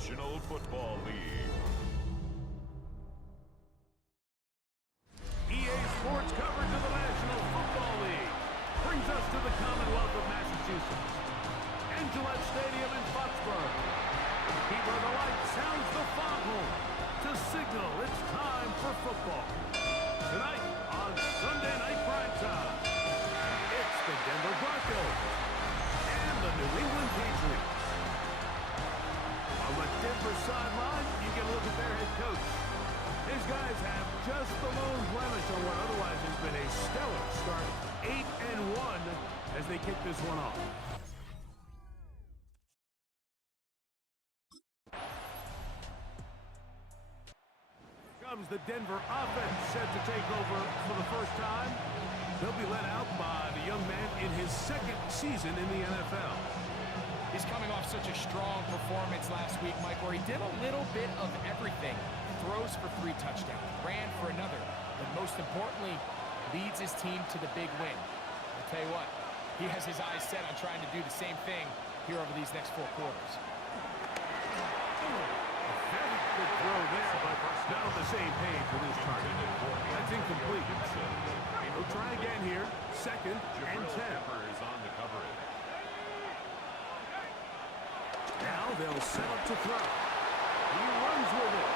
National Football League. EA Sports coverage of the National Football League brings us to the Commonwealth of Massachusetts and Gillette Stadium in Foxborough. Keeper of the light sounds the foghorn to signal it's time for football. Tonight on Sunday Night Primetime, it's the Denver Broncos and the New England Patriots. On the Denver sideline, you get a look at their head coach. His guys have just the lone blemish on what otherwise has been a stellar start, 8-1, as they kick this one off. Comes the Denver offense set to take over for the first time. They'll be led out by the young man in his second season in the NFL. He's coming off such a strong performance last week, Mike, where he did a little bit of everything. Throws for 3 touchdowns, ran for another, but most importantly, leads his team to the big win. I'll tell you what, he has his eyes set on trying to do the same thing here over these next 4 quarters. Very good throw there, but not on the same page with his target. That's incomplete. He'll try again here, 2nd and 10. Is on the coverage. Now they'll set up to throw. He runs with it.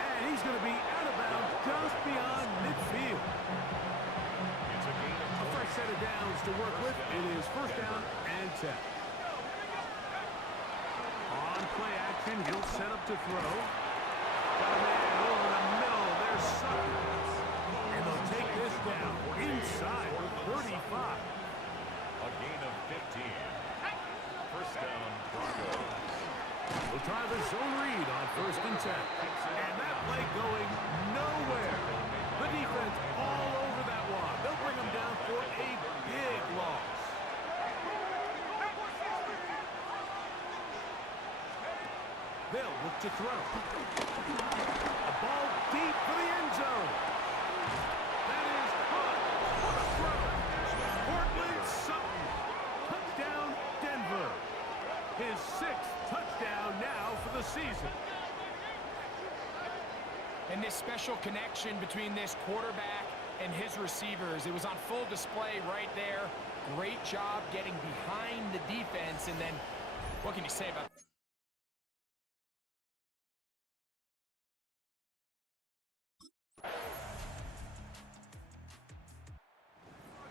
And he's going to be out of bounds just beyond midfield. A fresh set of downs to work with. It is 1st down and 10. On play action, he'll set up to throw. Got a man over the middle. There's Sutton. And they'll take this down inside the 35. A gain of 15. 1st down, Broncos. We'll try the zone read on 1st and 10. And that play going nowhere. The defense all over that one. They'll bring them down for a big loss. They'll look to throw. A ball deep for the end zone. That is caught. What a throw. Cortland Sutton. Touchdown, Denver. His 6th touchdown now for the season. And this special connection between this quarterback and his receivers, it was on full display right there. Great job getting behind the defense, and then what can you say about that?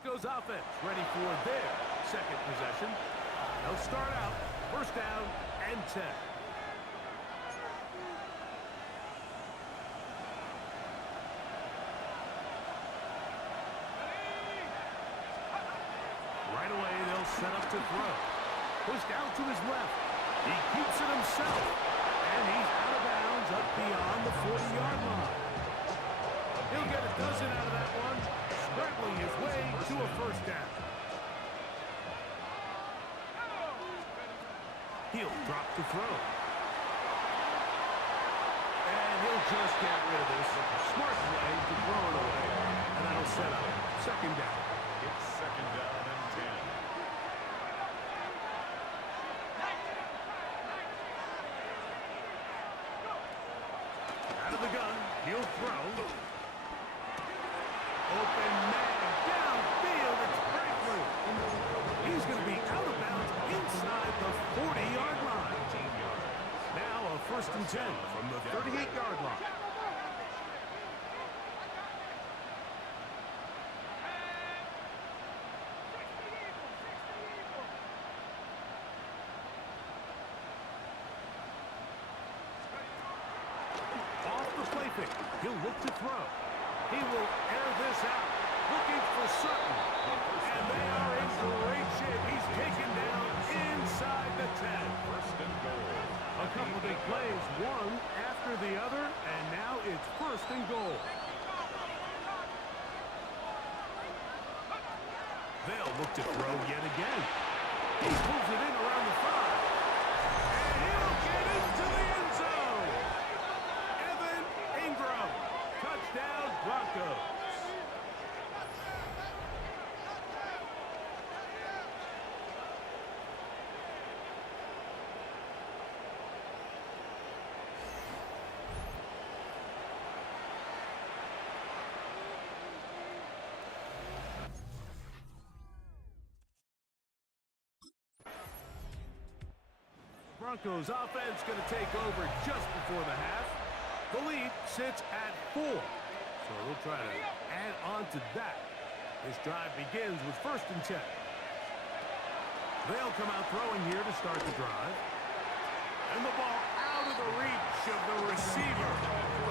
Broncos offense ready for their 2nd possession. They'll start out 1st down and 10. Right away, they'll set up to throw. Pushed out to his left. He keeps it himself. And he's out of bounds up beyond the 40-yard line. He'll get a dozen out of that one, scrabbling his way to a 1st down. He'll drop to throw. And he'll just get rid of this. Smart way to throw it away. And that'll set up 2nd down. It's 2nd down and 10. Out of the gun, he'll throw. Open man downfield. It's Franklin. He's going to be out of bounds inside the 40-yard line. Now a 1st and 10 from the 38-yard line. Off the play pick. He'll look to throw. He will air this out. Looking for Sutton. And they are in great shape. He's taken down inside the 10. 1st and goal. A couple big plays, one after the other, and now it's 1st and goal. They'll look to throw yet again. He pulls it in around the 5. And he'll get into the end zone. Evan Ingram. Touchdown, Broncos. Broncos offense going to take over just before the half. The lead sits at 4. So they'll try to add on to that. This drive begins with 1st and 10. They'll come out throwing here to start the drive. And the ball out of the reach of the receiver.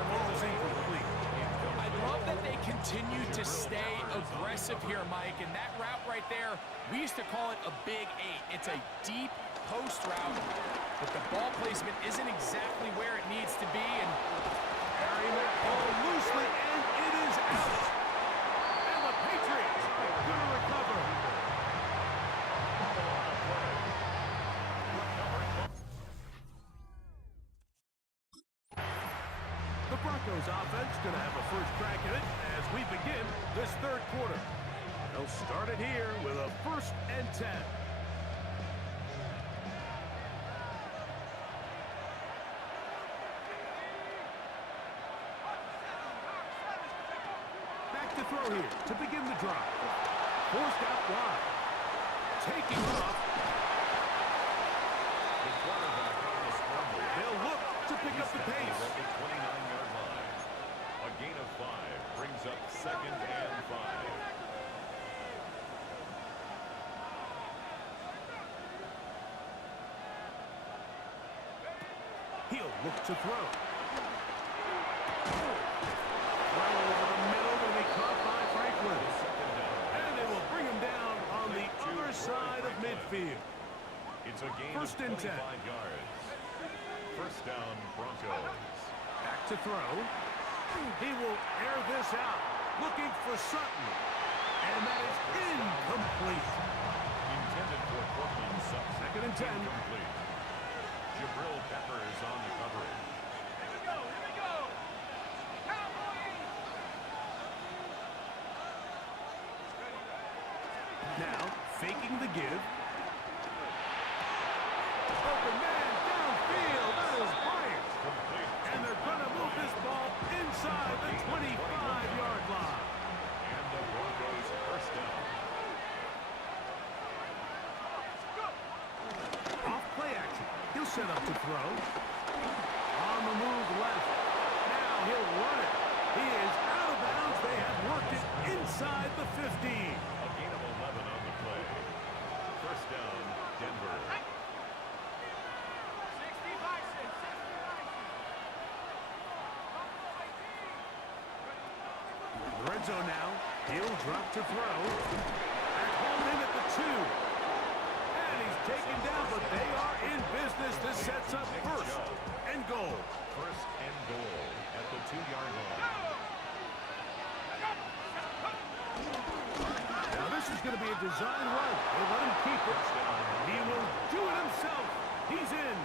Ball's incomplete. I love that they continue to stay aggressive here, Mike. And that route right there, we used to call it a big 8. It's a deep post route, but the ball placement isn't exactly where it needs to be. And carrying that ball loosely, and it is out. And the Patriots are going to recover. The Broncos offense going to have a first crack at it as we begin this 3rd quarter. They'll start it here with a 1st and 10. Back to throw here to begin the drive. Forced out wide. Taking off. The quarterback on the scoreboard. They'll look to pick up the pace. At the 29-yard line. A gain of 5 brings up 2nd and 5. He'll look to throw. Throw over the middle will be caught by Franklin. And they will bring him down on the other side of midfield. It's a gain First of and 25 10. yards. First down, Broncos. Back to throw. He will air this out, looking for Sutton. And that is incomplete. Intended for Cortland Sutton. 2nd and 10. Incomplete. Jabril Peppers on the coverage. Here we go. Cowboys! Now, faking the give. Open man downfield. That is Bryant. Complete. And they're going to move this ball inside the 25-yard line. And the Broncos first down. Off play action. He'll set up to throw. On the move left. Now he'll run it. He is out of bounds. They have worked it inside the 15. A gain of 11 on the play. First down, Denver. 60-6. The red zone now. He'll drop to throw. At home in at the 2. And he's taken down, but they are in business. This sets up 1st and goal. First and goal at the 2-yard line. Now this is going to be a design run. They let him keep it. He will do it himself. He's in.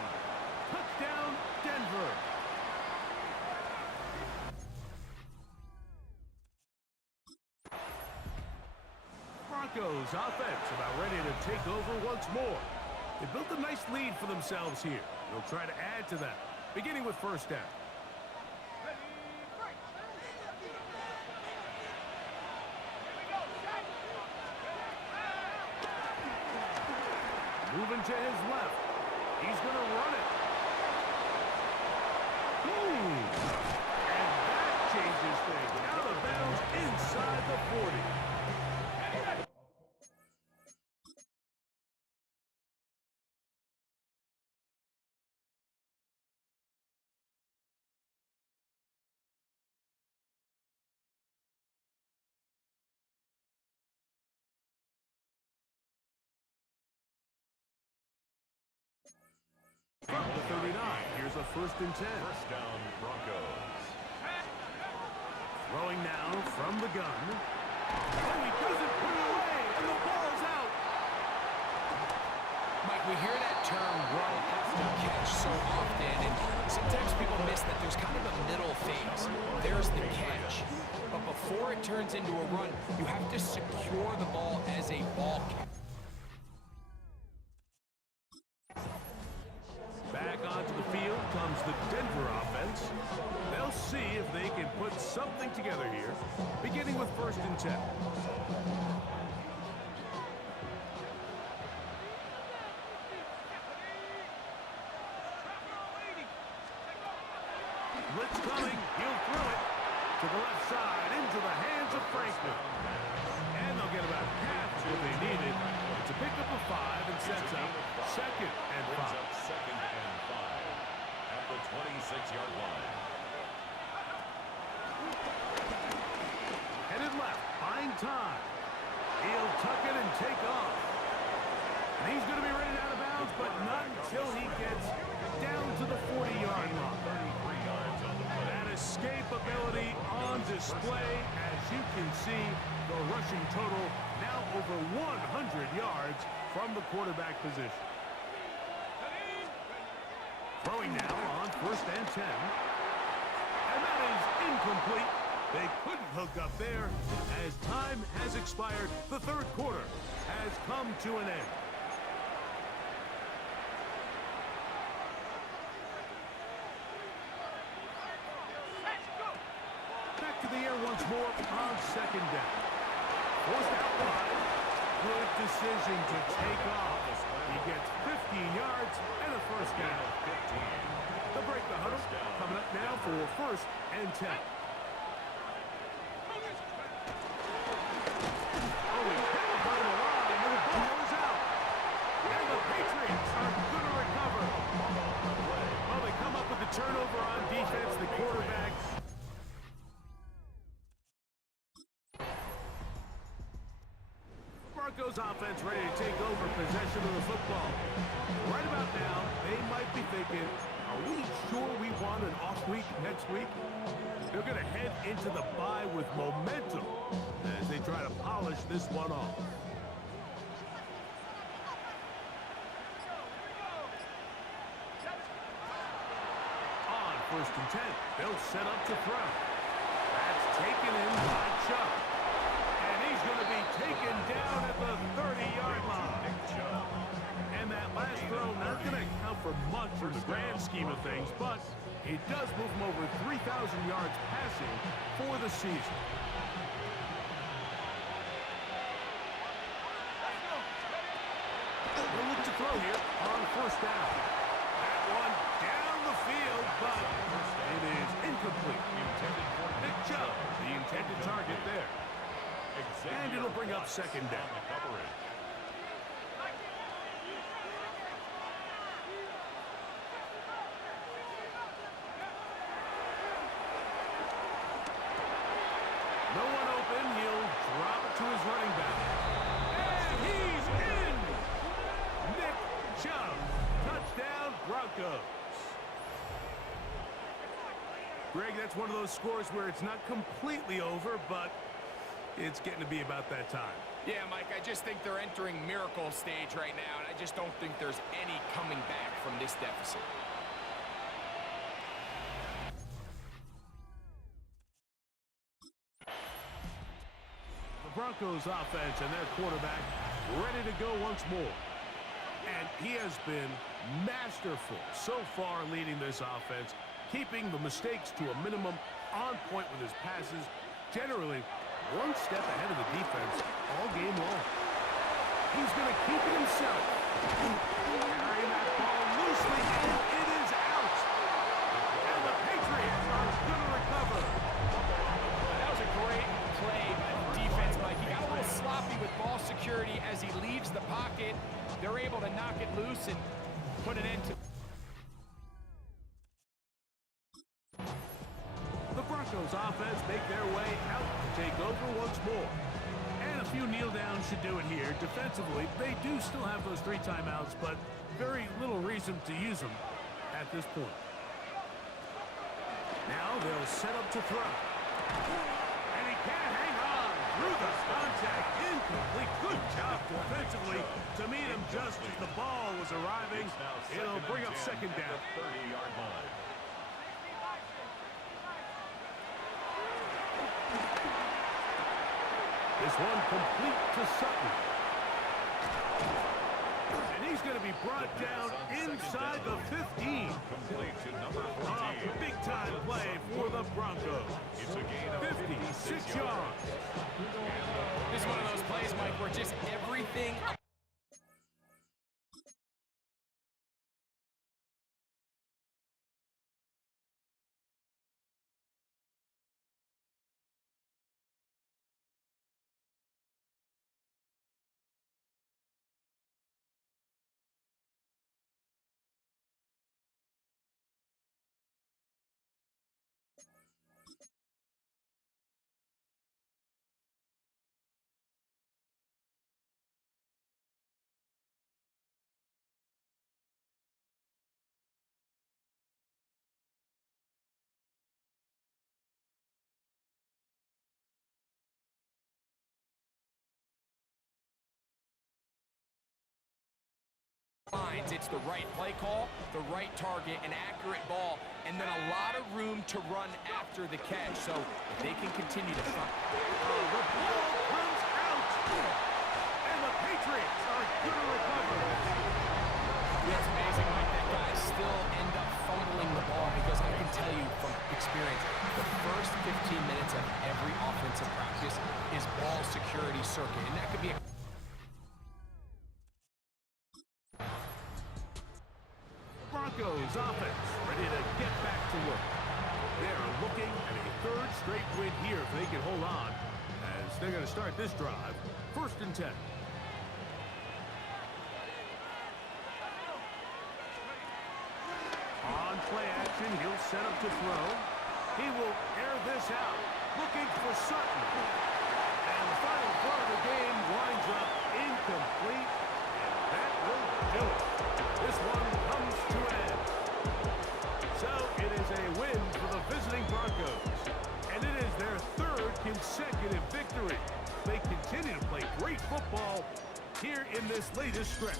Touchdown, Denver. Broncos offense about ready to take over once more. They built a nice lead for themselves here. They'll try to add to that, beginning with 1st down. Moving to his left. He's going to run it. And that changes things. Out of bounds inside the 40. From the 39, here's a 1st and 10. First down, Broncos. Throwing now from the gun. Oh, he doesn't put it away, and the ball's out. Mike, we hear that term run after catch so often, and sometimes people miss that there's kind of a middle phase. There's the catch. But before it turns into a run, you have to secure the ball as a ball catch. Back onto the field comes the Denver offense. They'll see if they can put something together here, beginning with 1st and 10. Blitz coming. He'll throw it to the left side into the hands of Franklin. And they'll get about half of what they needed. It's a pickup of 5 and sets up second and 5. Second and 5 at the 26-yard line. Headed left, buying time. He'll tuck it and take off. And he's going to be running out of bounds, but not until he gets down to the 40-yard line. 33 yards on the play. That escapability on display. As you can see, the rushing total now over 100 yards from the quarterback position. Throwing now on 1st and 10. And that is incomplete. They couldn't hook up there as time has expired. The third quarter has come to an end. Back to the air once more on 2nd down. Forced out wide. Good decision to take off. He gets 15 yards and a first down. The break the huddle coming up now for 1st and 10. Oh, he hit behind the line, and the ball is out. And the Patriots are going to recover. Well, they come up with the turnover on defense. The quarterback. Broncos offense ready to take over possession of the football. Right about now, they might be thinking, are we sure we want an off week next week? They're going to head into the bye with momentum as they try to polish this one off. On 1st and 10, they'll set up to throw. That's taken in by Chubb. And he's going to be taken down at the 30-yard line. And that last throw not going to count for much in the grand scheme of things, but it does move him over 3,000 yards passing for the season. They'll look to throw here on 1st down. That one down the field, but it is incomplete. Nick Chubb, the intended target there. And it'll bring up 2nd down. No one open. He'll drop it to his running back. And he's in! Nick Chubb. Touchdown, Broncos. Greg, that's one of those scores where it's not completely over, but it's getting to be about that time. Yeah, Mike, I just think they're entering miracle stage right now, and I just don't think there's any coming back from this deficit. The Broncos offense and their quarterback ready to go once more. And he has been masterful so far leading this offense, keeping the mistakes to a minimum, on point with his passes, generally one step ahead of the defense all game long. He's going to keep it himself. Carrying that ball loosely, and it is out. And the Patriots are going to recover. That was a great play by the defense, Mike. He got a little sloppy with ball security as he leaves the pocket. They're able to knock it loose and put an end to. The Broncos offense make their way out to take over once more. And a few kneel downs should do it here. Defensively, they do still have those 3 timeouts, but very little reason to use them at this point. Now they'll set up to throw. And he can't hang on through the contact. Incomplete. Good job defensively to meet him just as the ball was arriving. It'll bring up 2nd down. 30-yard line. This one complete to Sutton. And he's going to be brought down inside the 15. Complete to number 14. A big-time play for the Broncos. It's a gain of 56 yards. This is one of those plays, Mike, where just everything Patriots. It's the right play call, the right target, an accurate ball, and then a lot of room to run after the catch. So if they can continue to find. The ball comes out. And the Patriots are going to recover. It's amazing, Mike, that guys still end up fumbling the ball because I can tell you from experience, the first 15 minutes of every offensive practice is ball security circuit, and that could be a Broncos offense ready to get back to work. They are looking at a third straight win here if they can hold on, as they're going to start this drive. 1st and 10. On play action, he'll set up to throw. He will air this out, looking for Sutton. And the final throw of the game winds up incomplete, and that will do it. This one comes to an end. So it is a win for the visiting Broncos, and it is their 3rd consecutive victory. They continue to play great football here in this latest stretch.